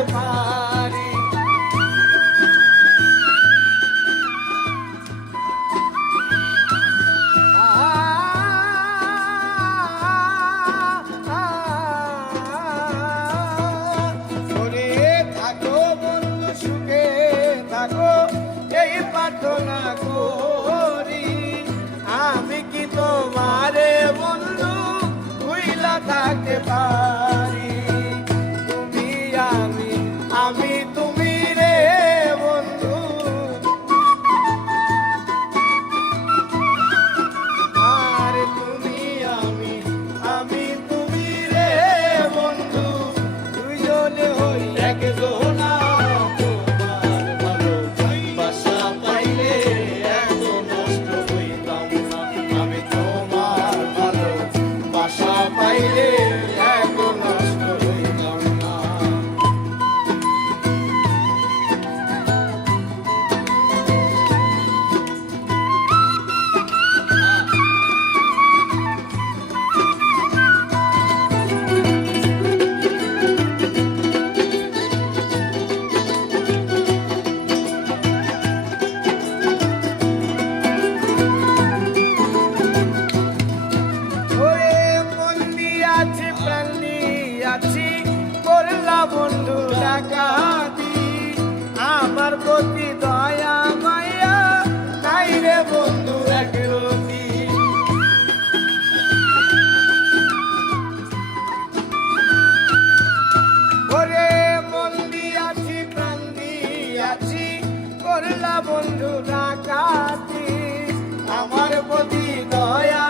Empire. Yeah. করলা বন্ধু ডাকাতি। আমার প্রতি দয়া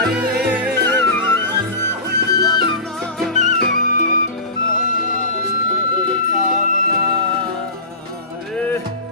Hallelujah.